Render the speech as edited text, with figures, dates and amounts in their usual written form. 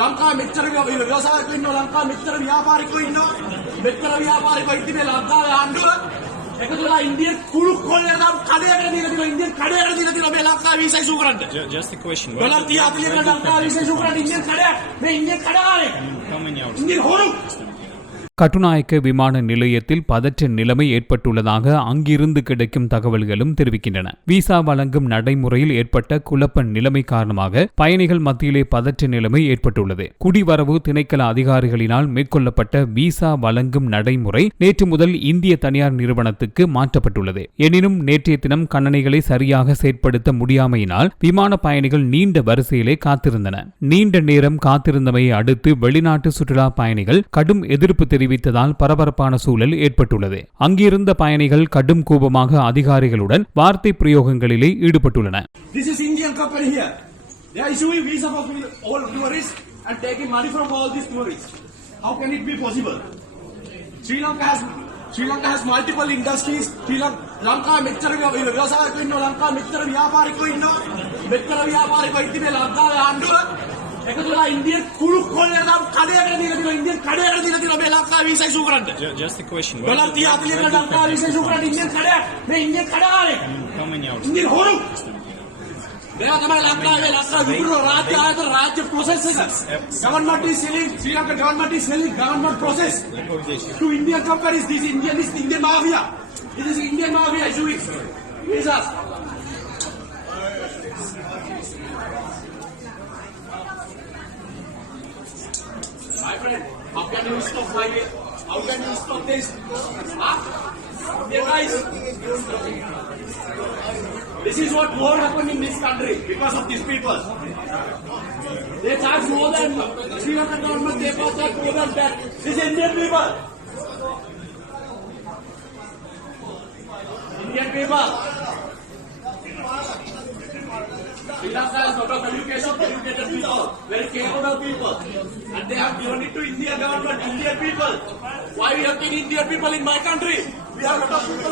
ලංකාවේ මෙච්චර ව්‍යවසායකයෝ ඉන්නවා, ලංකාවේ මෙච්චර ව්‍යාපාරිකයෝ ඉන්නවා, මෙච්චර ව්‍යාපාරිකයෝ ඉතින් මේ ලංකාවේ ආණ්ඩුව එකතුලා ඉන්දියන් කුළු කොල්ලේ නම් කඩේකට දීලා තියෙනවා, ඉන්දියන් කඩේකට දීලා තියෙනවා මේ ලංකාවේ වීසා ඉෂු කරන්න. Just a question. ඩොලර් 30 40කට ලංකාවේ වීසා ඉෂු කරන්න ඉන්දියන් කඩයක්, මේ ඉන්දියන් කඩාරේ. How many hours? ඉන්දියන් හොරු. கட்டுநாயக்க விமான நிலையத்தில் பதற்ற நிலைமை ஏற்பட்டுள்ளதாக அங்கிருந்து கிடைக்கும் தகவல்களும் தெரிவிக்கின்றன. விசா வழங்கும் நடைமுறையில் ஏற்பட்ட குழப்ப நிலைமை காரணமாக பயணிகள் மத்தியிலே பதற்ற நிலைமை ஏற்பட்டுள்ளது. குடிவரவு திணைக்கள அதிகாரிகளினால் மேற்கொள்ளப்பட்ட விசா வழங்கும் நடைமுறை நேற்று முதல் இந்திய தனியார் நிறுவனத்துக்கு மாற்றப்பட்டுள்ளது. எனினும் நேற்றைய தினம் கணனைகளை சரியாக செயற்படுத்த முடியாமையினால் விமான பயணிகள் நீண்ட வரிசையிலே காத்திருந்தனர். நீண்ட நேரம் காத்திருந்தமையை அடுத்து வெளிநாட்டு சுற்றுலா பயணிகள் கடும் எதிர்ப்பு தெரிவித்ததால் பரபரப்பான சூழல் ஏற்பட்டுள்ளது. அங்கிருந்த பயணிகள் கடும் கோபமாக அதிகாரிகளுடன் வார்த்தை பிரயோகங்களிலே ஈடுபட்டுள்ளனர். This is Indian company here. They are issuing visa for all tourists and taking money from all these tourists. How can it be possible? Sri Lanka has multiple industries. Lanka මෙච්චර ව්‍යවසායකයෝ ඉන්නවා, ලංකාවේ මෙච්චර ව්‍යාපාරිකයෝ ඉන්නවා, මෙච්චර ව්‍යාපාරිකයෝ ඉතින් මේ ලංකාවේ ආණ්ඩුව එකතුලා ඉන්දියන් කුළු කොල්ලේ නම් කඩේකට දීලා තියෙනවා, ඉන්දියන් කඩේකට දීලා තියෙනවා මේ ලංකාවේ වීසා ඉෂු කරන්න. Just a question. ඩොලර් 30 40කට ලංකාවේ වීසා ඉෂු කරන්න ඉන්දියන් කඩයක්, මේ ඉන්දියන් කඩාරේ. How many hours? ඉන්දියන් හොරු. මේවා තමයි ලංකාවේ විකුණන රාජ්‍ය ආයතන රාජ්‍ය process එක. Government is selling, Sri Lanka government is selling government process to Indian companies. This is Indian mafia. This is Indian mafia issuing visas. My friend, how can you stop like it? How can you stop this? Huh? Yeah, guys. This is what more happened in this country because of these people. They charge more than Sri Lankan government. They charge more than that. These Indian people. Indian people. Sri Lanka has a lot of educated people, very capable people, and they have given it to Indian government, Indian people. Why we have taken Indian people in my country? We have a lot of people